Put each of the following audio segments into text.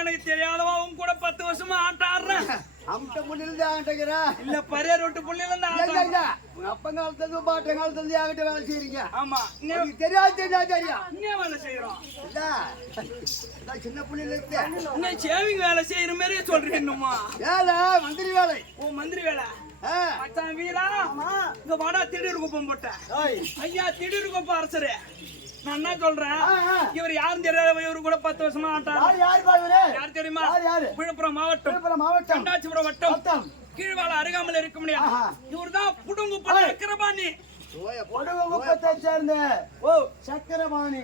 எனக்கு தெரியாதவா உன் கூட 10 வருஷமா ஆட்டாடுறேன். அம்ட்ட புள்ளில ஆட்டகிறா இல்ல பரியர் விட்டு புள்ளில இருந்து ஆட்டா. உங்க அப்பா காலத்துல பாட்ட காலத்துல யாகிட்ட வேலை செய்றீங்க. ஆமா தெரியாது தெரியா இங்க வேலை செய்யறோம். இல்ல சின்ன புள்ளில இருந்து நீ சேவிங் வேலை செய்யற மாதிரி சொல்றீங்க. என்னமா வேலை? மந்திரி வேலை. ஓ மந்திரி வேலை. மச்சான் வீரா இங்க வாடா திடீர் குப்பம் போட்ட. ஐயா திடீர் குப்பம் அரசரே நான் என்ன சொல்றேன், இவர் யாரும் தெரியாத இவரு கூட 10 வருஷமா ஆட்டாரு. யார் தெரியுமா? விழுப்புரம் மாவட்டம் கண்டாச்சிபுரம் வட்டம் கீழ்வாள அருகாமல் இருக்க முடியாது. இவர் தான் புடுங்குப்பட சக்கரபாணி. சேர்ந்த சக்கரபாணி.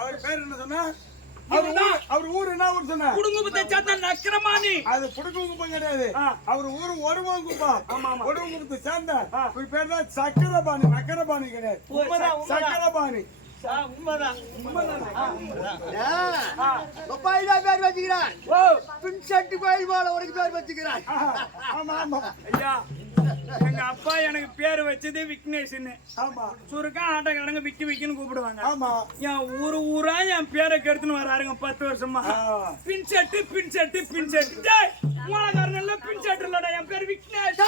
அவர் பேர் என்ன சொன்ன? அவர் ஊர் என்ன ஊர் சொன்ன? புடுங்குப்பத்தை சேர்ந்த நக்கரபாணி. அது புடுங்குப்பம் கிடையாது. அவர் ஊர் ஒருவங்குப்பம். ஒருவங்குப்பத்தை சேர்ந்த ஒரு பேர் தான் சக்கரபாணி. நக்கரபாணி கிடையாது. சக்கரபாணி. பேர் வச்சுக்கிறான். பின்செட்டு கோயில் போல உனக்கு பேர் வச்சுக்கிறான். எங்க அப்பா எனக்கு பேரு வச்சது விக்னேஷ்னு. சுருக்கா ஆட்டக்காரங்க விக்கி விக்கின்னு கூப்பிடுவாங்க. என் ஊரா என் பேரை கெடுத்துன்னு வராருங்க 10 வருஷமா. பின்செட்டு பின்செட்டு பின்செட்டு மூலக்காரன் எல்லாம் பின்செட்டு இல்லடா, என் பேர் விக்னேஷ்.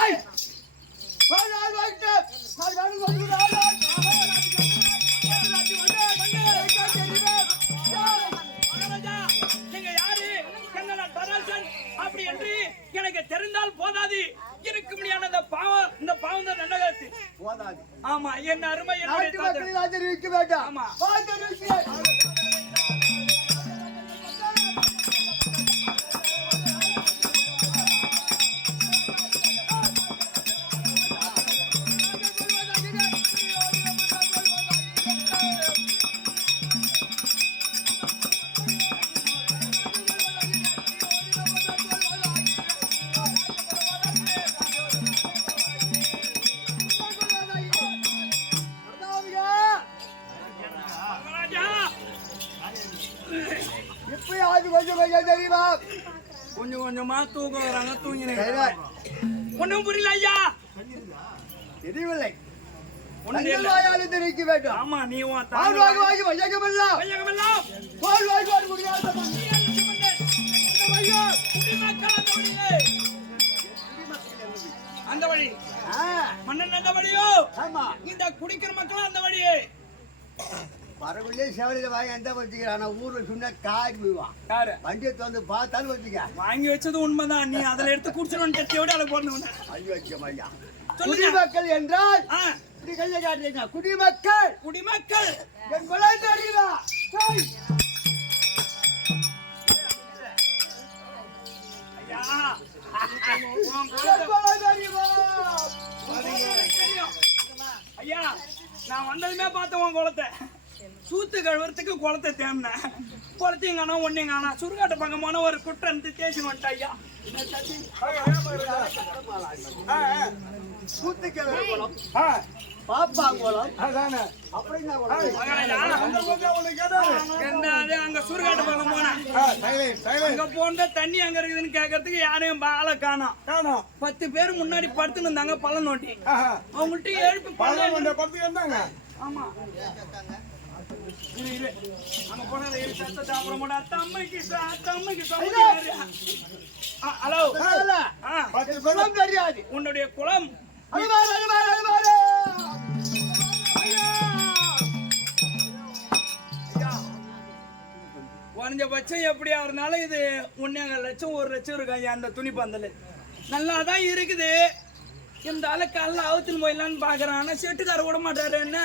நீங்க யாரு? அப்படி என்று எனக்கு தெரிந்தால் போதாது. இருக்க முடியாத இந்த பாவம் தான் நல்லது போதாது. ஆமா என்ன அருமை தெரிவிக்க வேண்டாம். ஆமா கொஞ்சம் கொஞ்சமா தூக்கம் வராங்க. தூங்கினேன். ஒன்னும் புரியல ஐயா. தெரியவில்லை. தெரிவிக்க வேண்டும். ஆமா நீ அந்த வழி மன்னன் அந்த வழியோ. இந்த குடிக்கிற மக்களும் அந்த வழியே வரக்குள்ளே சேவலில வாங்கி எந்த வச்சுக்கிறான். ஊர்ல சொன்ன காய் போய்வான். வண்டியை வந்து பார்த்தாலும் வச்சுக்க. வாங்கி வச்சது உண்மைதான். நீ அதில் எடுத்து குடிச்சிடணும். கட்டியோட அதை போடணும். ஐயா குடிமக்கள் என்றால் கையை காட்டுறீங்க. குடிமக்கள் குடிமக்கள் என் குழந்தை அறிவா. ஐயா நான் வந்ததுமே பார்த்தேன் உன் குளத்தை. சூத்து கழுவுறதுக்கு குளத்தை தேம்பினேன். குளத்தையும் காணோம் ஒன்னையும் காணோம். சுடுகாட்டு பக்கமான ஒரு குற்றம் இருந்து தேய்ச்சி வந்துட்டா ஐயா. அங்க சுடுகாட்டு பக்கம் போனேன். அங்க போன தண்ணி அங்க இருக்குதுன்னு கேட்கறதுக்கு யாரையும் ஆளை காணோம். 10 பேர் முன்னாடி படுத்துன்னு இருந்தாங்க பள்ள நோட்டி. அவங்கள்ட்ட எழுப்பி படுத்து இருந்தாங்க. ஆமா அங்க போன தெரியாது உன்னுடைய குளம். குறைஞ்சபட்சம் எப்படியா இருந்தாலும் இது 1.5 லட்சம் 1 லட்சம் இருக்காங்க. அந்த துணி பந்தல் நல்லாதான் இருக்குது. இந்த ஆளு காலைல அவுத்துன்னு போயிடலான்னு பாக்குறான். ஆனா செட்டுக்கார விட மாட்டாரு. என்ன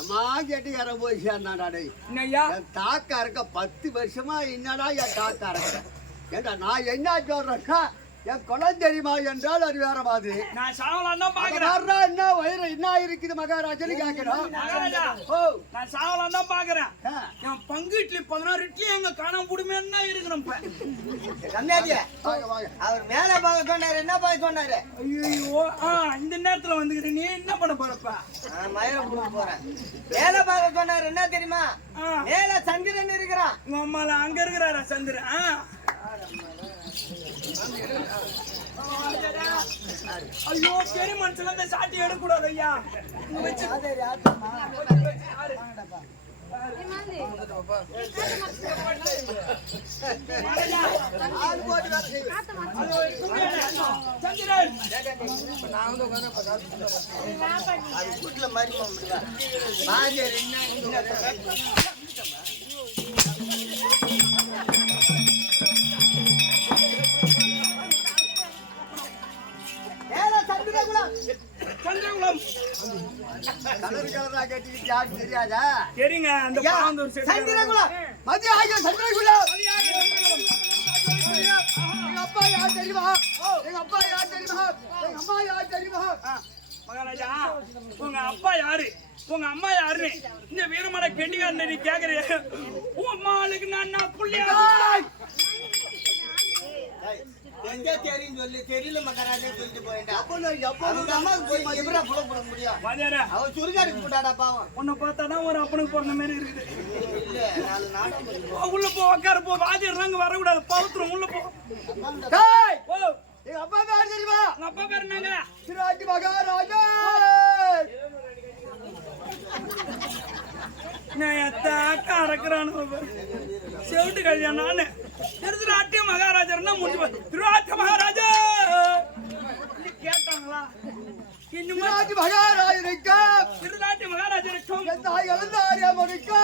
எம்மா கேட்டு இற போய் சேர்ந்தாடா டேய். என்னய்யா என் தாக்கா இருக்க 10 வருஷமா என்னடா என் தாக்கா இருக்க ஏண்டா நான் என்ன சொல்றேன்னா என் குலம் தெரியுமா என்றால் அது வேற மாதிரி நான் சாவலாம் தான் பாக்குறேன். யாரா என்ன வயிறு என்ன இருக்குது மகாராஜன்னு கேட்கிறோம். மகாராஜா ஓ நான் சாவலாம் தான் பாக்குறேன். ஆ. என் பங்கு இட்லி 16 இட்லி எங்க காணாம போடுமேன்னு தான் இருக்கிறேன் இப்ப. ரம்யாஜி, வாங்க வாங்க. அவர் மேல பார்க்க சொன்னாரு, என்ன பார்க்க சொன்னாரு? ஐயோ இந்த நேரத்துல வந்துக்கிட்டு நீ என்ன பண்ண போறப்ப? நான் மயிரை புடுங்க போறேன். மேல பார்க்க சொன்னாரு, என்ன தெரியுமா? மேல சந்திரன் இருக்கிறான். உங்க அம்மால அங்க இருக்கிறாரா சந்திரன்? ஐயோ பெரிய மனுஷன் இந்த சாட்டி எடுக்க கூடாது ஐயா. இங்க வச்சு ஆள் போட்டு வேலை செய்யுங்க. சந்திரன் அது கூட்டுல மாதிரி பாஜர் மேல சந்திரகுலம். சந்திரகுலம் கலர் கலரா கட்டிக்கிட்டு யாருக்கு தெரியாதா? சரிங்க அந்த பாந்தூர் செட்டு சந்திரகுலம். மதிய ஆகிய சந்திரகுலம். எங்க அப்பா யார் தெரியுமா? எங்க அப்பா யார் தெரியுமா? எங்க அம்மா யார் தெரியுமா? மகாராஜா உங்க அப்பா யாரு உங்க அம்மா யாரு இந்த வீரமான கெட்டிக்காரன் நீ கேக்குறிய உன் அம்மாளுக்கு நான் புள்ளியா எங்க தெரியும் சொல்லி தெரியல மகாராஜா சொல்லிட்டு போயிட்டா. எப்போ அவங்க அம்மாவுக்கு போய் எப்படா புல போட முடியும்? வாதியாரா அவன் சுருகாடுக்கு போட்டாடா பாவம். உன்னை பார்த்தானா ஒரு அப்பனுக்கு பிறந்த மாதிரி இருக்குது. இல்ல 4 நாட்டம் போ, உள்ள போ உட்காரு போ வாதியாங்க வரக்கூடாது பவுத்திரம் உள்ள போ. டேய், ஓ எங்க அப்பா யார் தெரியுமா? உங்க அப்பா பேர் என்னங்க? சிராஜ் மகாராஜா. நான் தாக்கா அறக்குறானு செவிட்டு கல்யாணம் நானு திருநாட்டிய மகாராஜர்னா முடிஞ்சு திருநாட்டிய மகாராஜா கேட்டாங்களா? இன்னும் சிராஜ் மகாராஜனுக்கு திருநாட்டிய மகாராஜருக்கும் என் தாய் எழுந்தாரியம்மனுக்கு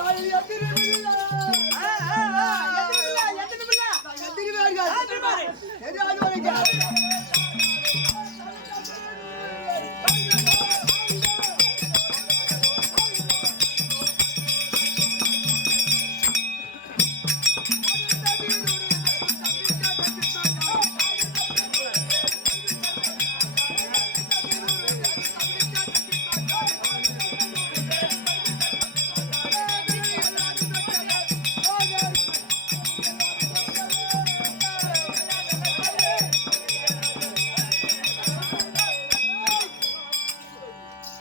நான் எதிரில்லை. எதிரிவார்கள். தெரியாதவனுக்கு.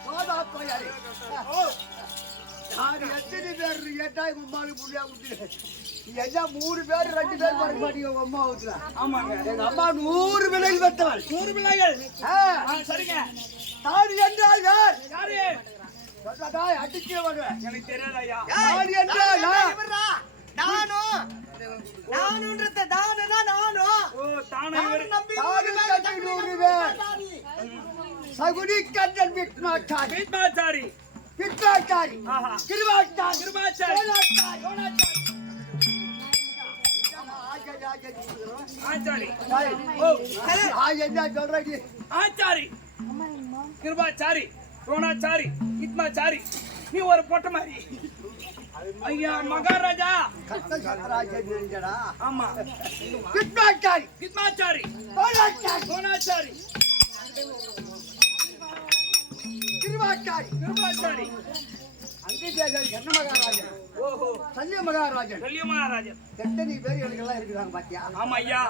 போதா போயாரு. நான் எத்தனை பேர் கேட்டா எங்க அம்மாவுக்கு புள்ளியா கொடுத்துரு. நீ என்ன 3 பேர் 2 பேர் பார்க்க மாட்டீங்க உங்க அம்மா ஊத்துல. ஆமாங்க எங்க அம்மா 100 பிள்ளைகள் பெற்றவள். 100 பிள்ளைகள். சரிங்க தாடி என்றால் யார்? யாரு? சொன்னதா அடிச்சு வருவேன். எனக்கு தெரியாது ஐயா. தாடி என்றால் யார்? நானுன்றத தானுனா நானும். ஓ தானே இவரு. தாடி கட்டி 100 பேர். சகுனி கண்ணன் விக்மாச்சாரி. பீத்மாச்சாரி. விக்மாச்சாரி. ஆஹா. கிருபாச்சாரி. கிருபாச்சாரி. ஆச்சாரி. ஓ என்ன சொல்றீங்க? ஆச்சாரி கிருபாச்சாரி ரோணாச்சாரி இத்மாச்சாரி நீ ஒரு பொட்ட மாதிரி ஐயா மகாராஜா. ஆமா விக்மாச்சாரி. இத்மாச்சாரி ரோணாச்சாரி கிருபாச்சாரி. கிருபாச்சாரி அங்கேஜாஜன் என்ன மகாராஜன்? ஓஹோ சல்லிய மகாராஜன். சொல்லிய மகாராஜன். எத்தனை பேர் எனக்கெல்லாம் இருக்கிறாங்க பாத்தியா? ஆமா ஐயா.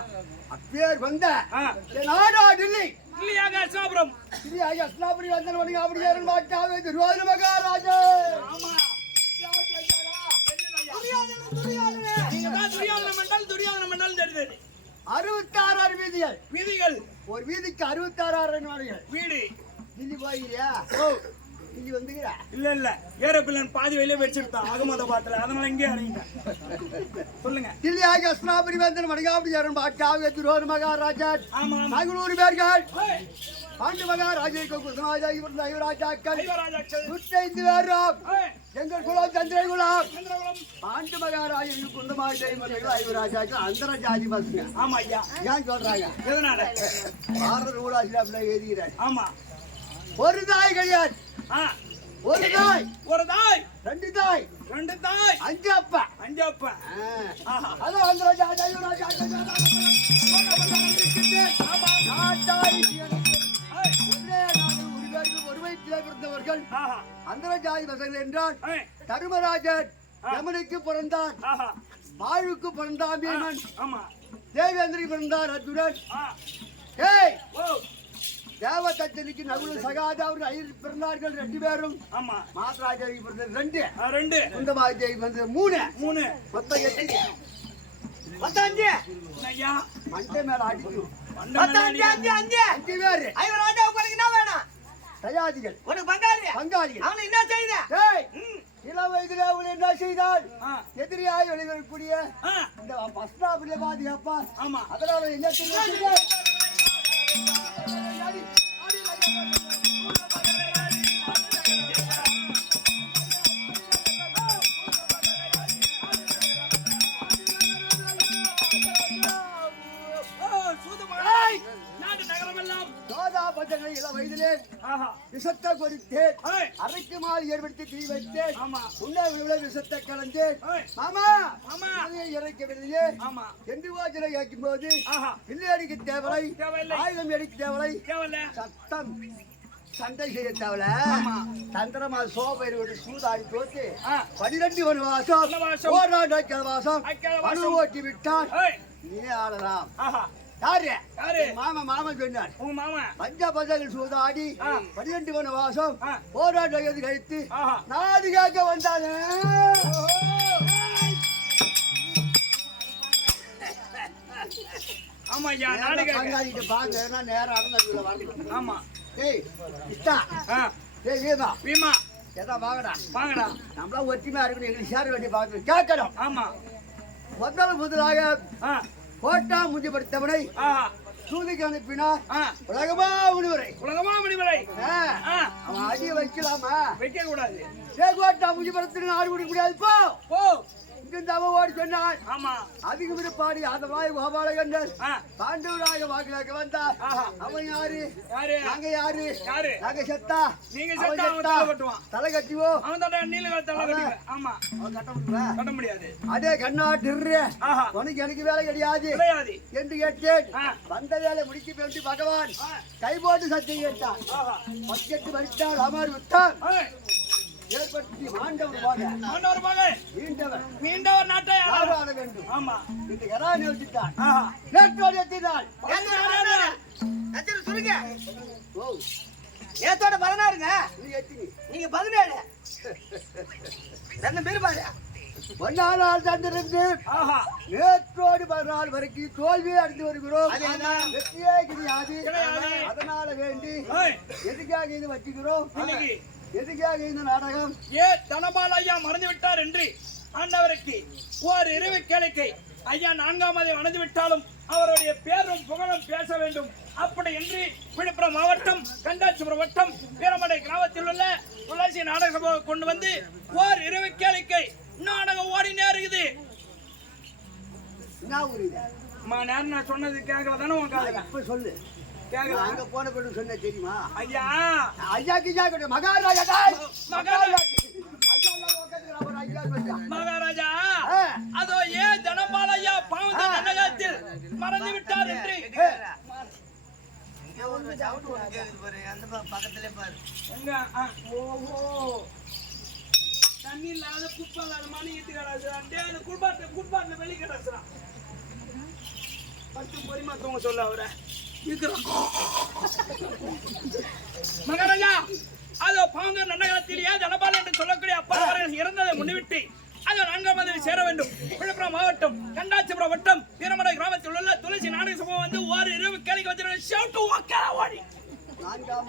அப்பேர் வந்த ஆ நாடா டில்லி இல்லையாக அஸ்லாபுரம். இது அஸ்லாபுரி வந்தன் வணிக அப்படியே மாட்டாவே திருவாரூர் மகாராஜன். ஆமா நீங்க தான் துரியோதன மண்டல் துரியோதன மண்டல் தெரியுது. 66 வீதிகள். வீதிகள் ஒரு வீதிக்கு 66 வாடிகள். வீடு டில்லி போயிருக்கியா? டில்லி வந்துக்கிறா? இல்ல இல்ல ஏரோப்ளேன் பாதி வெளியே வச்சிருந்தான் அகமதாபாத்ல அதனால இங்கே இறங்கிட்டேன். சொல்லுங்க. டில்லி ஆகிய அஸ்லாபுரி வந்தன் வணிக அப்படியே மாட்டாவே திருவாரூர் மகாராஜன். ஆமா ஆமா 100 பேர்கள். ஏய், பாண்டு மகாராஜனுக்கு குருநாதாகி ராஜாக்கள் ஐவராஜாக்கள். 105 பேரும். ஏய், எங்கள் குலம் சந்திரன் குலம். சந்திரகுலம். பாண்டு மகாராஜனுக்கு குந்தமாய் ஐவராஜாக்கள் அந்தர ஜாதி பசங்க. ஆமா ஐயா. ஏன் சொல்றாங்க? எதனால? பாரத ஊடாசில எழுதுகிறார். ஆமா ஒரு தாய் கிடையாது. ஆ ஒரு தாய் ஒரு தாய் ரெண்டு தாய் ரெண்டு தாய் அஞ்சு அப்பா அஞ்சு அப்பன் அதான் அந்த ராஜா ஐயோ ராஜா நாட்டாய் ஒரே நாடு ஒரு வயிற்றிலே பிறந்தவர்கள் அந்த ஜாதி வசங்கள் என்றால் தருமராஜன் யமனுக்கு பிறந்தார், வாழுக்கு பிறந்தான் பீமன், தேவேந்திரிக்கு பிறந்தார் அர்ஜுனன். ஏய் தேவதத்தனுக்கு நகுல சகாதேவர் ஐயர் பிறந்தார்கள் 2 பேரும். மாத்ராஜாவுக்கு பிறந்தது 2, குந்தமாதேவி பிறந்தது 3, மொத்தம் 8. மொத்தம் 5. ஐயா மண்டை மேல அடிக்கும். மொத்தம் 5 பேரு. ஐயோ ராஜாவுக்கு உனக்கு என்ன வேணும்? தயாதிகள் உனக்கு பங்காளிகள். அவனை என்ன செய்த? இளம் வயதிலே அவள் என்ன செய்தால் எதிரியாய் வெளிவரக்கூடிய இந்த பஸ்டாபிலே பாதுகாப்பா. அதனால என்ன செய்ய வயதிலே விஷத்தை கொடுத்தேன், அரைக்கு மால் ஏற்படுத்தி தீ வைத்தேன், உன்னை விஷத்தை கலந்தேன். மாமா இறக்கவில்லையே என்று யோசனை கேட்கும் போது இல்லை அடிக்க தேவலை, ஆயுதம் அடிக்க தேவலை, சத்தம் சண்டை செய்ய தேவல, தந்திரமா சோபையோடு சூதாடி தோத்து 12 வனவாசம் வாசம் ஓட்டி விட்டான். நீ ஆடலாம். யாரு மாமா சொன்னார். பஞ்ச பசங்கள் சூதாடி 12 வனவாசம் போராட்டம் கழித்து நாடு கேட்க வந்தாங்க. பாங்க நேரம் அடந்ததுல வரணும். ஆமா ஏய் இஷ்டா ஏய் வீமா வீமா ஏதா வாங்கடா நம்மளா ஒற்றுமையா இருக்கணும். எங்களுக்கு சேர வேண்டிய பார்க்கணும் கேட்கணும். ஆமா முதலாக கோட்டா முஞ்சிப்படுத்தவனை சூதிக்கு அனுப்பினார். உலகமா முனிவரை அவன் அடிய வைக்கலாமா? வைக்க கூடாது. கோட்டா முஞ்சிப்படுத்த நாடு குடிக்க முடியாது. போ ஓடி சொன்னார். அதிக விருப்பாடி அந்த வாய் கோபாலகண்டர் பாண்டவராக வாக்குலாக்க வந்தார். அவன் யாரு? நாங்க யாரு? நாங்க செத்தா தலை கட்டிவோம். கட்ட முடியாது. அதே கண்ணாட்டு உனக்கு எனக்கு வேலை கிடையாது என்று கேட்டேன். வந்த வேலை முடிக்க வேண்டி பகவான் கை போட்டு சத்தியம் கேட்டான். 18 வருஷம் அமர் விட்டான். ஏற்படுத்தி மாண்டவர் மீண்டவர் நாட்டை ஆள வேண்டும். ஆமா இந்த எரா நிறுத்திட்டான். நேற்றோடு எத்தினாள். சொல்லுங்க. நேத்தோட 16ங்க. நீங்க 17. 2 பேர் பாரு. ஒன்னாள் தந்திருந்து நேற்றோடு 14 வரைக்கும் தோல்வியை அடைந்து வருகிறோம். வெற்றியே கிடையாது. அதனால வேண்டி எதுக்காக இது வச்சுக்கிறோம்? எதுக்காக இந்த நாடகம்? தனபால் ஐயா மறந்து விட்டார் என்று ஆண்டவருக்கு ஒரு இரவு கேளிக்கை. ஐயா 4ஆம் மறந்து விட்டாலும் அவருடைய பேரும் புகழும் பேச வேண்டும். அப்படி என்று விழுப்புரம் மாவட்டம் கண்டாச்சிபுரம் வட்டம் வீரமடை கிராமத்தில் உள்ள துளசி நாடக சபை கொண்டு வந்து ஒரு இரவு கேளிக்கை நாடகம் ஓடினே இருக்குது. நேரம் நான் சொன்னது கேட்கல தானே உங்க இப்ப சொல்லு. அங்க போன பிறகு சொன்ன தெரியுமா? ஐயா மகாராஜா மகாராஜா அதோ ஏன் தனபாலையா பாவத்தில் மறந்து விட்டார் என்று தண்ணி இல்லாத குப்பை இல்லாத மணி இட்டு கிடாது. குட்பாட்டில் வெளி கிடாச்சுறான். 10 பொறிமாத்தவங்க சொல்ல அவரை மகாராஜா அதோ பாங்க நன்னகத்திலேயே தனபால் என்று சொல்லக்கூடிய அப்பா இறந்ததை முன்னிவிட்டு அதோ 4ஆம் மதவி சேர வேண்டும். விழுப்புரம் மாவட்டம் கண்டாச்சிபுரம் வட்டம் வீரமடை கிராமத்தில் உள்ள துளசி நாடக சபை வந்து ஒரு இரவு கேளிக்கை வச்சு ஓடி 4ஆம்